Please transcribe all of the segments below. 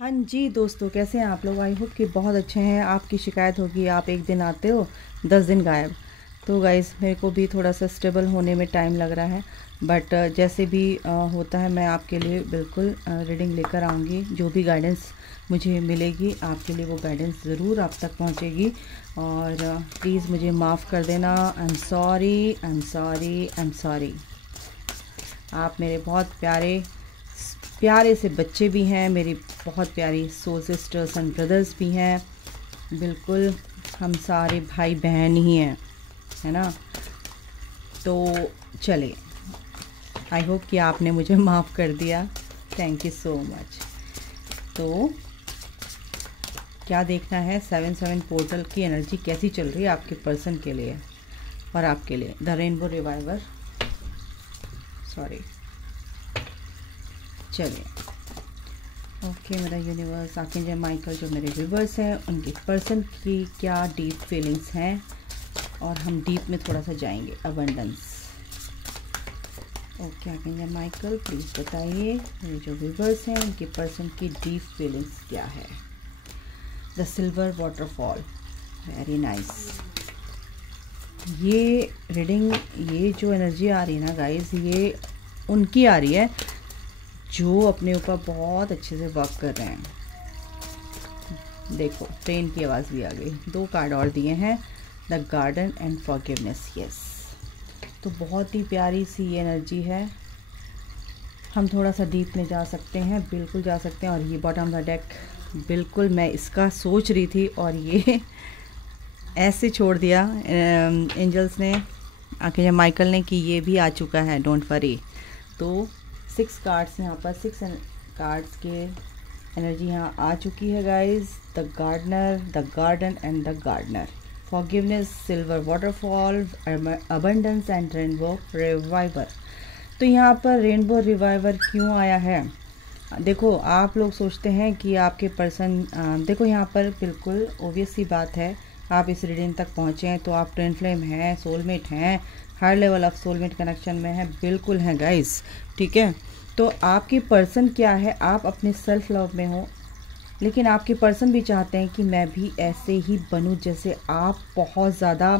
हाँ जी दोस्तों, कैसे हैं आप लोग। आई होप कि बहुत अच्छे हैं। आपकी शिकायत होगी आप एक दिन आते हो 10 दिन गायब। तो गाइस मेरे को भी थोड़ा सा स्टेबल होने में टाइम लग रहा है, बट जैसे भी होता है मैं आपके लिए बिल्कुल रीडिंग लेकर आऊँगी। जो भी गाइडेंस मुझे मिलेगी आपके लिए वो गाइडेंस ज़रूर आप तक पहुँचेगी। और प्लीज़ मुझे माफ़ कर देना। I am sorry, I am sorry, I am sorry. आप मेरे बहुत प्यारे प्यारे से बच्चे भी हैं, मेरी बहुत प्यारी सोल सिस्टर्स एंड ब्रदर्स भी हैं। बिल्कुल हम सारे भाई बहन ही हैं, है ना। तो चलिए, आई होप कि आपने मुझे माफ़ कर दिया। Thank you so much. तो क्या देखना है, 7/7 पोर्टल की एनर्जी कैसी चल रही है आपके पर्सन के लिए और आपके लिए। The rainbow reviver, sorry. चलिए, ओके मेरा यूनिवर्स, आर्कएंजल माइकल जो मेरे व्यूवर्स हैं उनके पर्सन की क्या डीप फीलिंग्स हैं, और हम डीप में थोड़ा सा जाएंगे। Abundance. Okay archangel Michael please बताइए मेरे जो व्यूवर्स हैं उनके पर्सन की डीप फीलिंग्स क्या है। The silver waterfall, very nice. ये रीडिंग, ये जो एनर्जी आ रही है ना गाइस, ये उनकी आ रही है जो अपने ऊपर बहुत अच्छे से वर्क कर रहे हैं। देखो ट्रेन की आवाज़ भी आ गई। 2 कार्ड और दिए हैं, the garden and forgiveness. Yes, तो बहुत ही प्यारी सी ये एनर्जी है। हम थोड़ा सा डीप में जा सकते हैं, बिल्कुल जा सकते हैं। और ये बॉटम द डेक, बिल्कुल मैं इसका सोच रही थी और ये ऐसे छोड़ दिया एंजल्स ने, आखिर माइकल ने, कि ये भी आ चुका है, डोंट वरी। तो 6 कार्ड्स यहाँ पर, 6 कार्ड्स के एनर्जी यहाँ आ चुकी है guys. The gardener, the garden and the gardener, forgiveness, silver waterfall, abundance and rainbow reviver. तो यहाँ पर रेनबो रिवाइवर क्यों आया है? देखो आप लोग सोचते हैं कि आपके पर्सन, देखो यहाँ पर बिल्कुल ओबियस सी बात है, आप इस रीडिंग तक पहुँचे हैं तो आप ट्विन फ्लेम हैं, सोलमेट हैं, high level of soulmate connection में है, बिल्कुल हैं गाइस, ठीक है। तो आपकी पर्सन क्या है, आप अपने सेल्फ लव में हो, लेकिन आपके पर्सन भी चाहते हैं कि मैं भी ऐसे ही बनूं जैसे आप। बहुत ज़्यादा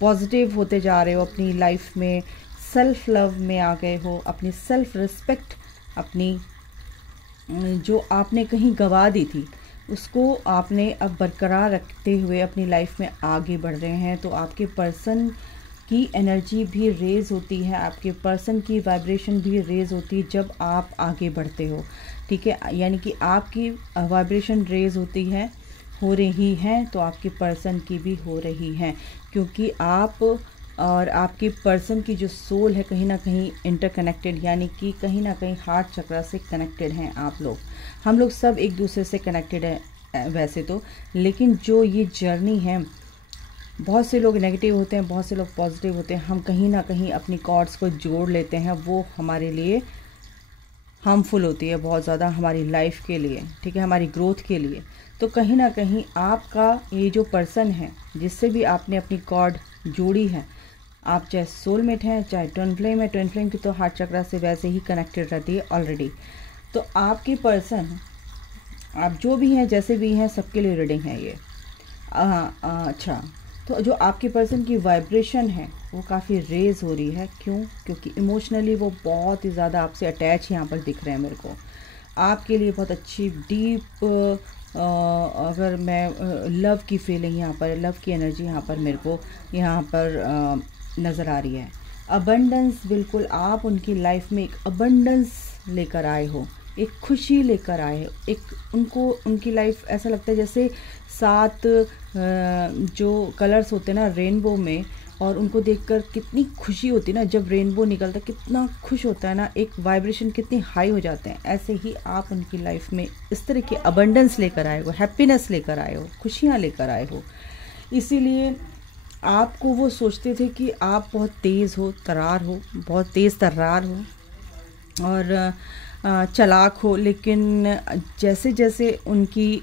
पॉजिटिव होते जा रहे हो अपनी लाइफ में, सेल्फ लव में आ गए हो, अपनी सेल्फ रिस्पेक्ट, अपनी जो आपने कहीं गंवा दी थी उसको आपने अब बरकरार रखते हुए अपनी लाइफ में आगे बढ़ रहे हैं। तो आपके पर्सन की एनर्जी भी रेज़ होती है, आपके पर्सन की वाइब्रेशन भी रेज़ होती है जब आप आगे बढ़ते हो, ठीक है। यानी कि आपकी वाइब्रेशन रेज़ होती है, हो रही हैं, तो आपके पर्सन की भी हो रही हैं, क्योंकि आप और आपकी पर्सन की जो सोल है कहीं ना कहीं इंटरकनेक्टेड, यानी कि कहीं ना कहीं हार्ट चक्रा से कनेक्टेड हैं आप लोग। हम लोग सब एक दूसरे से कनेक्टेड हैं वैसे तो, लेकिन जो ये जर्नी है, बहुत से लोग नेगेटिव होते हैं, बहुत से लोग पॉजिटिव होते हैं। हम कहीं ना कहीं अपनी कॉर्ड्स को जोड़ लेते हैं, वो हमारे लिए हार्मफुल होती है बहुत ज़्यादा हमारी लाइफ के लिए, ठीक है, हमारी ग्रोथ के लिए। तो कहीं ना कहीं आपका ये जो पर्सन है जिससे भी आपने अपनी कॉर्ड जोड़ी है, आप चाहे सोलमेट हैं चाहे ट्विन फ्लेम है, ट्विन फ्लेम की तो हार्ट चक्रा से वैसे ही कनेक्टेड रहती है ऑलरेडी। तो आपकी पर्सन, आप जो भी हैं जैसे भी हैं, सबके लिए रीडिंग है ये। अच्छा, तो जो आपके पर्सन की वाइब्रेशन है वो काफ़ी रेज हो रही है। क्यों? क्योंकि इमोशनली वो बहुत ही ज़्यादा आपसे अटैच यहाँ पर दिख रहे हैं मेरे को। आपके लिए बहुत अच्छी डीप, अगर मैं लव की फीलिंग यहाँ पर, लव की एनर्जी यहाँ पर मेरे को यहाँ पर नज़र आ रही है। अबंडेंस, बिल्कुल आप उनकी लाइफ में एक अबंडेंस लेकर आए हो, एक खुशी लेकर आए हो, एक उनको, उनकी लाइफ ऐसा लगता है जैसे 7 जो कलर्स होते हैं ना रेनबो में, और उनको देखकर कितनी खुशी होती है ना जब रेनबो निकलता है, कितना खुश होता है ना, एक वाइब्रेशन कितनी हाई हो जाते हैं। ऐसे ही आप उनकी लाइफ में इस तरह की अबंडेंस लेकर आए हो, हैप्पीनेस लेकर आए हो, खुशियाँ लेकर आए हो। इसीलिए आपको वो सोचते थे कि आप बहुत तेज़ हो, तरार हो, बहुत तेज़ तर्रार हो और चालाक हो, लेकिन जैसे जैसे उनकी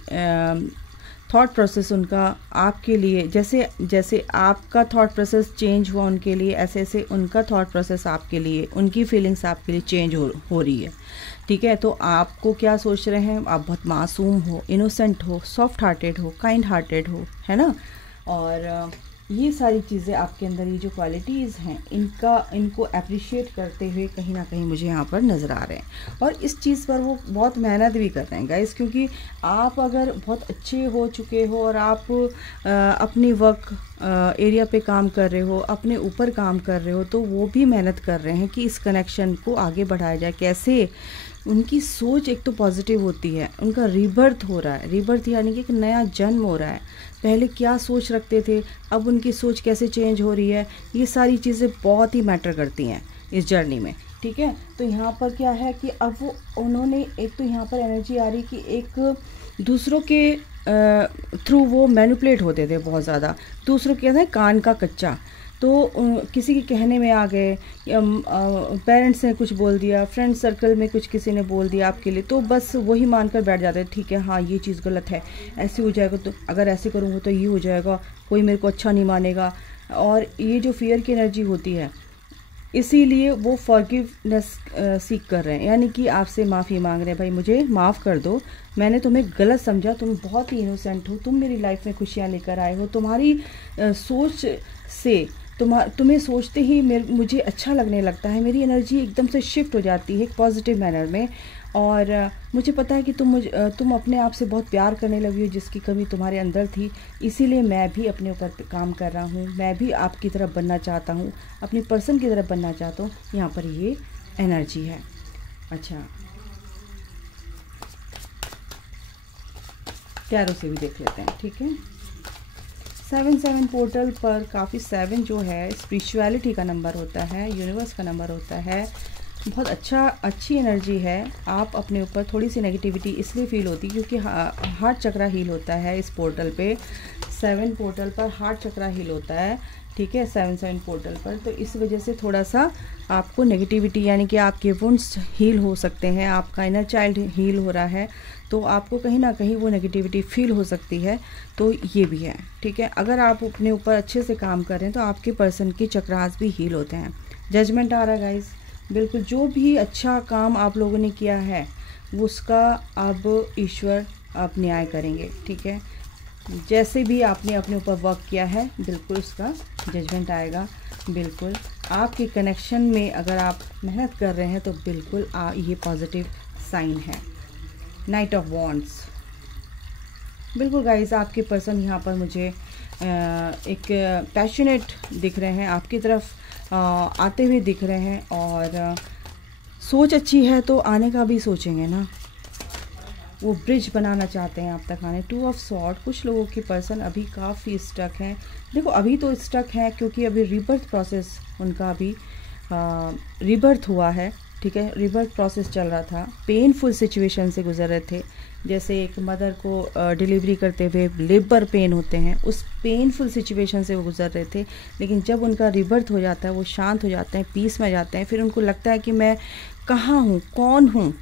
थॉट प्रोसेस उनका आपके लिए, जैसे जैसे आपका थॉट प्रोसेस चेंज हुआ उनके लिए, ऐसे ऐसे उनका थॉट प्रोसेस आपके लिए, उनकी फीलिंग्स आपके लिए चेंज हो रही है। ठीक है। तो आपको क्या सोच रहे हैं, आप बहुत मासूम हो, इनोसेंट हो, सॉफ्ट हार्टेड हो, काइंड हार्टेड हो, है ना। और ये सारी चीज़ें आपके अंदर, ये जो क्वालिटीज़ हैं, इनको अप्रिशिएट करते हुए कहीं ना कहीं मुझे यहाँ पर नज़र आ रहे हैं। और इस चीज़ पर वो बहुत मेहनत भी कर रहे हैं गाइस, क्योंकि आप अगर बहुत अच्छे हो चुके हो और आप अपनी वर्क एरिया पे काम कर रहे हो, अपने ऊपर काम कर रहे हो, तो वो भी मेहनत कर रहे हैं कि इस कनेक्शन को आगे बढ़ाया जाए। कैसे? उनकी सोच एक तो पॉजिटिव होती है, उनका रीबर्थ हो रहा है, रीबर्थ यानी कि एक नया जन्म हो रहा है। पहले क्या सोच रखते थे, अब उनकी सोच कैसे चेंज हो रही है, ये सारी चीज़ें बहुत ही मैटर करती हैं इस जर्नी में, ठीक है। तो यहाँ पर क्या है कि अब वो उन्होंने एक तो यहाँ पर एनर्जी आ रही कि एक दूसरों के थ्रू वो मैनिपुलेट होते थे बहुत ज़्यादा, दूसरों के कहते हैं कान का कच्चा। तो किसी के कहने में आ गए, पेरेंट्स ने कुछ बोल दिया, फ्रेंड सर्कल में कुछ किसी ने बोल दिया आपके लिए, तो बस वही मानकर बैठ जाते हैं, ठीक है हाँ ये चीज़ गलत है, ऐसे हो जाएगा, तो अगर ऐसे करूँगा तो ये हो जाएगा, कोई मेरे को अच्छा नहीं मानेगा। और ये जो फियर की एनर्जी होती है, इसीलिए वो फॉरगिवनेस सीख कर रहे हैं, यानी कि आपसे माफ़ी मांग रहे हैं, भाई मुझे माफ़ कर दो, मैंने तुम्हें गलत समझा, तुम बहुत ही इनोसेंट हो, तुम मेरी लाइफ में खुशियाँ लेकर आए हो, तुम्हारी सोच से तुम्हें सोचते ही मुझे अच्छा लगने लगता है, मेरी एनर्जी एकदम से शिफ्ट हो जाती है एक पॉजिटिव मैनर में। और मुझे पता है कि तुम अपने आप से बहुत प्यार करने लगी हो, जिसकी कमी तुम्हारे अंदर थी, इसीलिए मैं भी अपने ऊपर काम कर रहा हूँ, मैं भी आपकी तरफ बनना चाहता हूँ, अपनी पर्सन की तरफ बनना चाहता हूँ। यहाँ पर ये एनर्जी है। अच्छा, टैरो से भी देख लेते हैं, ठीक है। 7 पोर्टल पर काफ़ी 7 जो है स्पिरिचुअलिटी का नंबर होता है, यूनिवर्स का नंबर होता है, बहुत अच्छी एनर्जी है। आप अपने ऊपर थोड़ी सी नेगेटिविटी इसलिए फील होती है क्योंकि हार्ट चक्रा हील होता है इस पोर्टल पे, 7 पोर्टल पर हार्ट चक्रा हील होता है, ठीक है, 7 पोर्टल पर। तो इस वजह से थोड़ा सा आपको नेगेटिविटी, यानी कि आपके वुंड्स हील हो सकते हैं, आपका इनर चाइल्ड हील हो रहा है, तो आपको कहीं ना कहीं वो नेगेटिविटी फील हो सकती है, तो ये भी है, ठीक है। अगर आप अपने ऊपर अच्छे से काम कर रहे हैं तो आपके पर्सन के चक्रास भी हील होते हैं। जजमेंट आ रहा है गाइस, बिल्कुल जो भी अच्छा काम आप लोगों ने किया है उसका अब ईश्वर आप न्याय करेंगे, ठीक है। जैसे भी आपने अपने ऊपर वर्क किया है, बिल्कुल उसका जजमेंट आएगा। बिल्कुल आपके कनेक्शन में अगर आप मेहनत कर रहे हैं तो बिल्कुल ये पॉजिटिव साइन है। नाइट ऑफ वॉन्ड्स, बिल्कुल गाइस आपके पर्सन यहाँ पर मुझे एक पैशनेट दिख रहे हैं, आपकी तरफ आते हुए दिख रहे हैं, और सोच अच्छी है तो आने का भी सोचेंगे ना, वो ब्रिज बनाना चाहते हैं आप तक आने। 2 ऑफ सॉर्ड, कुछ लोगों के पर्सन अभी काफ़ी स्टक हैं। देखो अभी तो स्टक हैं क्योंकि अभी रिबर्थ प्रोसेस उनका अभी रिबर्थ हुआ है, ठीक है, रिबर्थ प्रोसेस चल रहा था, पेनफुल सिचुएशन से गुजर रहे थे। जैसे एक मदर को डिलीवरी करते हुए लेबर पेन होते हैं, उस पेनफुल सिचुएशन से वो गुजर रहे थे, लेकिन जब उनका रिबर्थ हो जाता है, वो शांत हो जाते हैं, पीस में जाते हैं, फिर उनको लगता है कि मैं कहाँ हूँ, कौन हूँ,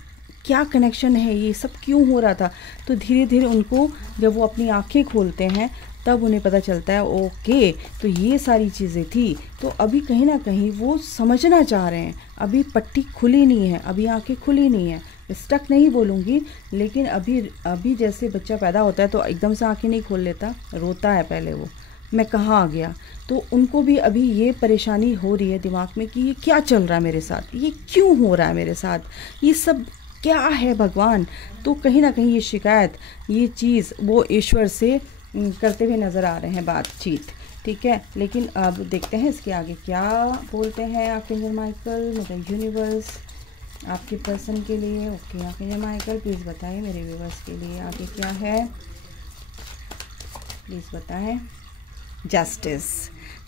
क्या कनेक्शन है, ये सब क्यों हो रहा था। तो धीरे धीरे उनको जब वो अपनी आंखें खोलते हैं तब उन्हें पता चलता है ओके तो ये सारी चीज़ें थी। तो अभी कहीं ना कहीं वो समझना चाह रहे हैं, अभी पट्टी खुली नहीं है, अभी आंखें खुली नहीं है, स्टक नहीं बोलूँगी, लेकिन अभी जैसे बच्चा पैदा होता है तो एकदम से आंखें नहीं खोल लेता, रोता है पहले वो, मैं कहाँ आ गया। तो उनको भी अभी ये परेशानी हो रही है दिमाग में कि ये क्या चल रहा है मेरे साथ, ये क्यों हो रहा है मेरे साथ, ये सब क्या है भगवान। तो कहीं ना कहीं ये शिकायत, ये चीज़ वो ईश्वर से करते हुए नज़र आ रहे हैं बातचीत, ठीक है। लेकिन अब देखते हैं इसके आगे क्या बोलते हैं आर्कएंजल माइकल, मतलब यूनिवर्स आपके पर्सन के लिए। ओके आर्कएंजल माइकल प्लीज़ बताएं मेरे व्यूवर्स के लिए आगे क्या है, प्लीज़ बताएं। जस्टिस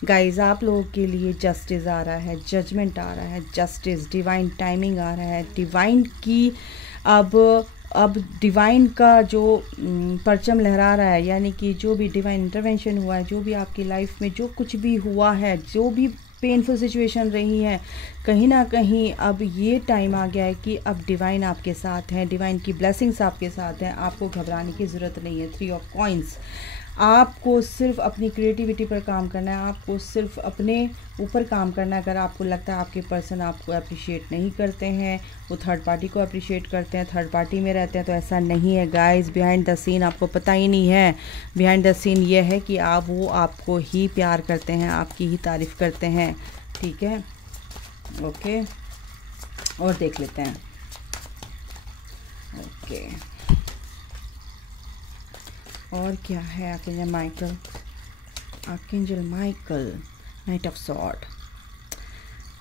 गाइज, आप लोगों के लिए जस्टिस आ रहा है, जजमेंट आ रहा है, जस्टिस, डिवाइन टाइमिंग आ रहा है, डिवाइन की अब डिवाइन का जो परचम लहरा रहा है, यानी कि जो भी डिवाइन इंटरवेंशन हुआ है, जो भी आपकी लाइफ में जो कुछ भी हुआ है, जो भी पेनफुल सिचुएशन रही है, कहीं ना कहीं अब ये टाइम आ गया है कि अब डिवाइन आपके साथ हैं, डिवाइन की ब्लेसिंग्स आपके साथ हैं, आपको घबराने की ज़रूरत नहीं है। 3 ऑफ कॉइंस, आपको सिर्फ अपनी क्रिएटिविटी पर काम करना है, आपको सिर्फ अपने ऊपर काम करना है। अगर आपको लगता है आपके पर्सन आपको अप्रिशिएट नहीं करते हैं, वो थर्ड पार्टी को अप्रिशिएट करते हैं, थर्ड पार्टी में रहते हैं, तो ऐसा नहीं है गाइस। बिहाइंड द सीन आपको पता ही नहीं है। बिहाइंड द सीन ये है कि वो आपको ही प्यार करते हैं, आपकी ही तारीफ़ करते हैं, ठीक है। ओके, और देख लेते हैं। ओके, और क्या है? Archangel Michael, archangel Michael, night of sword.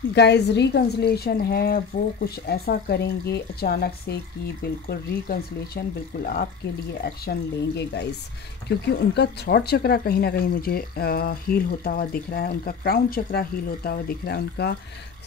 Guys reconciliation है, वो कुछ ऐसा करेंगे अचानक से कि बिल्कुल रिकन्सिलेशन, बिल्कुल आपके लिए एक्शन लेंगे गाइज, क्योंकि उनका थ्रॉट चक्रा कहीं ना कहीं मुझे हील होता हुआ दिख रहा है, उनका क्राउन चक्रा हील होता हुआ दिख रहा है, उनका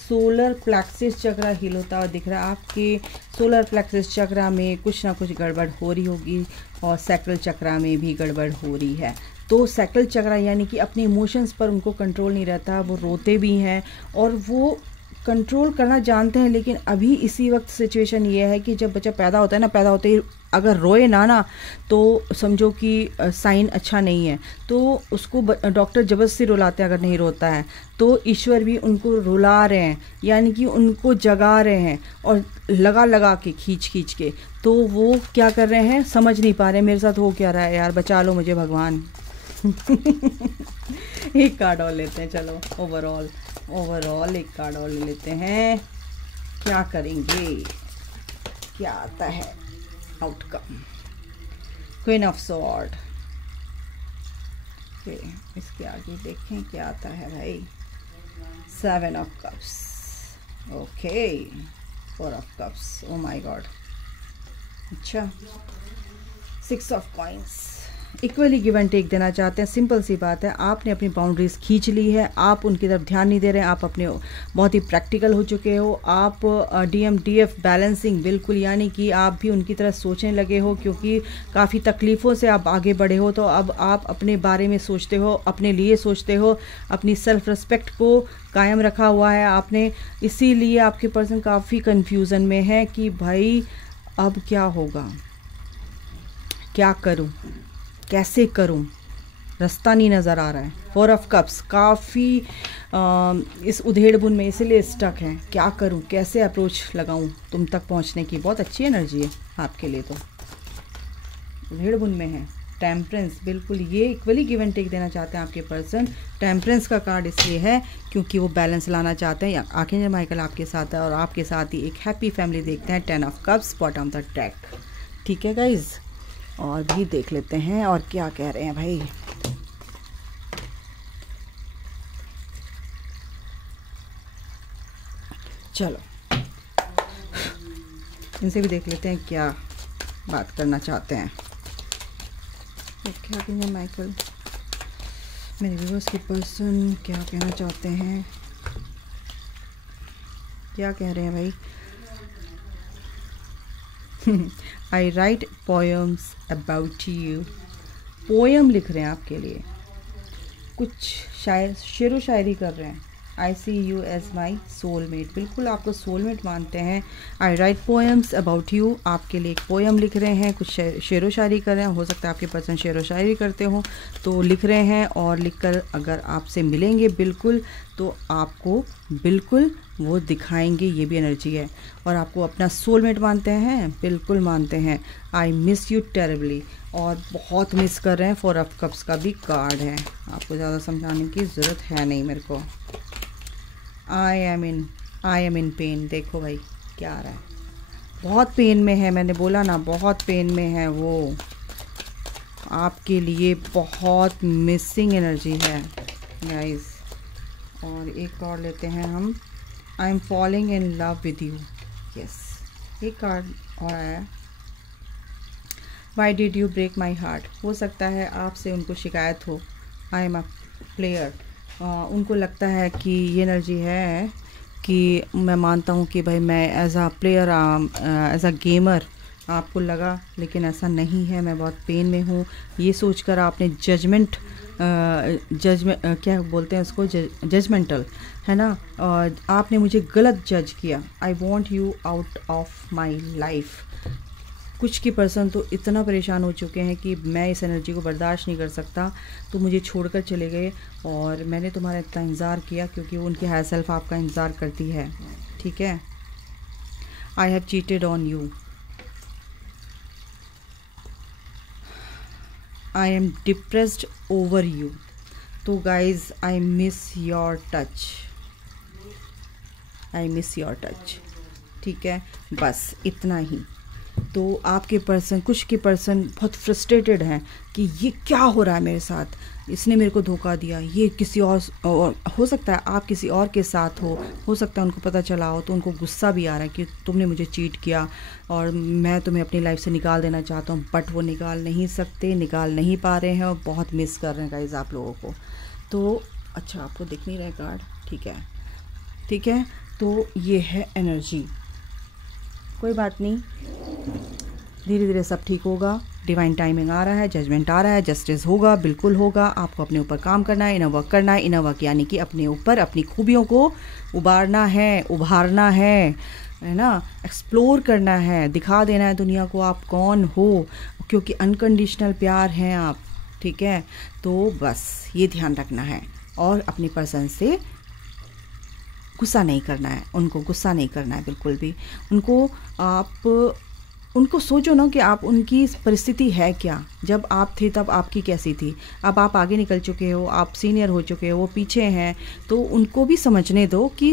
सोलर प्लेक्सिस चक्रा हील होता हुआ दिख रहा है। आपके सोलर प्लेक्सिस चक्रा में कुछ ना कुछ गड़बड़ हो रही होगी, और सैक्रल चक्रा में भी गड़बड़ हो रही है। तो सैक्रल चक्रा यानी कि अपने इमोशंस पर उनको कंट्रोल नहीं रहता, वो रोते भी हैं और वो कंट्रोल करना जानते हैं, लेकिन अभी इसी वक्त सिचुएशन ये है कि जब बच्चा पैदा होता है ना, पैदा होते ही अगर रोए ना तो समझो कि साइन अच्छा नहीं है, तो उसको डॉक्टर ज़बरदस्ती रुलाते हैं। अगर नहीं रोता है तो ईश्वर भी उनको रुला रहे हैं, यानी कि उनको जगा रहे हैं, और लगा के खींच के। तो वो क्या कर रहे हैं समझ नहीं पा रहे, मेरे साथ हो क्या रहा है यार, बचा लो मुझे भगवान। एक कार्ड और लेते हैं, चलो ओवरऑल एक कार्ड और ले लेते हैं। क्या करेंगे, क्या आता है outcome? Queen of sword. Okay, इसके आगे देखें क्या आता है भाई। 7 of cups. Okay, 4 of cups. Oh my god, अच्छा। 6 of coins. Equally give and take देना चाहते हैं, सिंपल सी बात है। आपने अपनी बाउंड्रीज खींच ली है, आप उनकी तरफ ध्यान नहीं दे रहे हैं, आप अपने बहुत ही प्रैक्टिकल हो चुके हो, आप DMDF बैलेंसिंग बिल्कुल, यानी कि आप भी उनकी तरफ सोचने लगे हो, क्योंकि काफ़ी तकलीफ़ों से आप आगे बढ़े हो। तो अब आप अपने बारे में सोचते हो, अपने लिए सोचते हो, अपनी सेल्फ रिस्पेक्ट को कायम रखा हुआ है आपने। इसीलिए आपके पर्सन काफ़ी कन्फ्यूज़न में है कि भाई अब क्या होगा, क्या करूं, कैसे करूं, रास्ता नहीं नज़र आ रहा है। 4 ऑफ कप्स, काफ़ी इस उधेड़-बुन में इसलिए स्टक हैं, क्या करूं, कैसे अप्रोच लगाऊं तुम तक पहुंचने की। बहुत अच्छी एनर्जी है आपके लिए, तो उधेड़-बुन में है। टेम्परेंस, बिल्कुल ये इक्वली गिव एंड टेक देना चाहते हैं आपके पर्सन। टेम्परेंस का कार्ड इसलिए है क्योंकि वो बैलेंस लाना चाहते हैं। आर्कएंजल माइकल आपके साथ है, और आपके साथ ही एक हैप्पी फैमिली देखते हैं। 10 of cups, bottom the deck, ठीक है गाइज। और भी देख लेते हैं और क्या कह रहे हैं भाई। चलो इनसे भी देख लेते हैं क्या बात करना चाहते हैं। तो क्या कहेंगे माइकल, मेरे व्यूअर्स के पर्सन क्या कहना चाहते हैं, क्या कह रहे हैं भाई। I write poems about you। Poem लिख रहे हैं आपके लिए, कुछ शेरो शायरी कर रहे हैं। I see you as my soulmate, बिल्कुल आपको सोलमेट मानते हैं। I write poems about you, आपके लिए एक पोएम लिख रहे हैं, कुछ शेरो शायरी कर रहे हैं। हो सकता है आपके पर्सन शेरो शायरी करते हो, तो लिख रहे हैं। और लिखकर अगर आपसे मिलेंगे बिल्कुल, तो आपको बिल्कुल वो दिखाएंगे, ये भी एनर्जी है। और आपको अपना सोलमेट मानते हैं, बिल्कुल मानते हैं। आई मिस यू टेरिबली, और बहुत मिस कर रहे हैं। 4 ऑफ कप्स का भी कार्ड है, आपको ज़्यादा समझाने की ज़रूरत है नहीं मेरे को। आई एम इन पेन, देखो भाई क्या आ रहा है, बहुत पेन में है। मैंने बोला ना, बहुत पेन में है वो, आपके लिए बहुत मिसिंग एनर्जी है गाइस। और एक और लेते हैं हम। I am falling in love with you, yes. एक कार्ड और आया, why did you break my heart. हो सकता है आपसे उनको शिकायत हो। आई एम अ प्लेयर, उनको लगता है कि ये एनर्जी है कि मैं मानता हूँ कि भाई मैं as a player, as a gamer आपको लगा, लेकिन ऐसा नहीं है। मैं बहुत पेन में हूँ, ये सोचकर आपने जजमेंट क्या बोलते हैं उसको, जजमेंटल है ना, और आपने मुझे गलत जज किया। I want you out of my life. कुछ की पर्सन तो इतना परेशान हो चुके हैं कि मैं इस एनर्जी को बर्दाश्त नहीं कर सकता, तो मुझे छोड़कर चले गए। और मैंने तुम्हारा इतना इंतज़ार किया क्योंकि उनकी हायर सेल्फ आपका इंतज़ार करती है, ठीक है। I have cheated on you, I am depressed over you. तो guys I miss your touch, I miss your touch, ठीक है। बस इतना ही। तो आपके पर्सन, कुछ के पर्सन बहुत फ्रस्ट्रेटेड हैं कि ये क्या हो रहा है मेरे साथ, इसने मेरे को धोखा दिया, ये किसी और हो सकता है आप किसी और के साथ हो सकता है उनको पता चला हो, तो उनको गुस्सा भी आ रहा है कि तुमने मुझे चीट किया और मैं तुम्हें अपनी लाइफ से निकाल देना चाहता हूँ, बट वो निकाल नहीं सकते, निकाल नहीं पा रहे हैं और बहुत मिस कर रहे हैं गाइज आप लोगों को। तो अच्छा, आपको दिख नहीं रहा है कार्ड, ठीक है, ठीक है। तो ये है एनर्जी, कोई बात नहीं, धीरे धीरे सब ठीक होगा। डिवाइन टाइमिंग आ रहा है, जजमेंट आ रहा है, जस्टिस होगा, बिल्कुल होगा। आपको अपने ऊपर काम करना है, इनर वर्क करना है। इनर वर्क यानी कि अपने ऊपर अपनी खूबियों को उभारना है, उभारना है ना, एक्सप्लोर करना है, दिखा देना है दुनिया को आप कौन हो, क्योंकि अनकंडीशनल प्यार हैं आप, ठीक है। तो बस ये ध्यान रखना है और अपने पर्सन से गुस्सा नहीं करना है, उनको गुस्सा नहीं करना है बिल्कुल भी। उनको सोचो ना कि आप, उनकी परिस्थिति है क्या, जब आप थे तब आपकी कैसी थी, अब आप आगे निकल चुके हो, आप सीनियर हो चुके हो, वो पीछे हैं, तो उनको भी समझने दो कि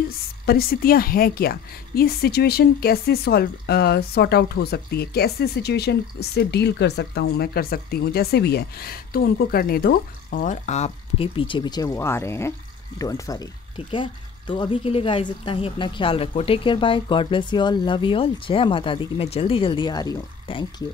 परिस्थितियां हैं क्या, ये सिचुएशन कैसे सॉर्ट आउट हो सकती है, कैसे सिचुएशन से डील कर सकता हूँ मैं, कर सकती हूँ, जैसे भी है, तो उनको करने दो। और आपके पीछे पीछे वो आ रहे हैं, डोंट वरी, ठीक है। तो अभी के लिए गाइज इतना ही, अपना ख्याल रखो, take care, bye, god bless you all, love you all, जय माता दी की मैं जल्दी जल्दी आ रही हूँ, थैंक यू।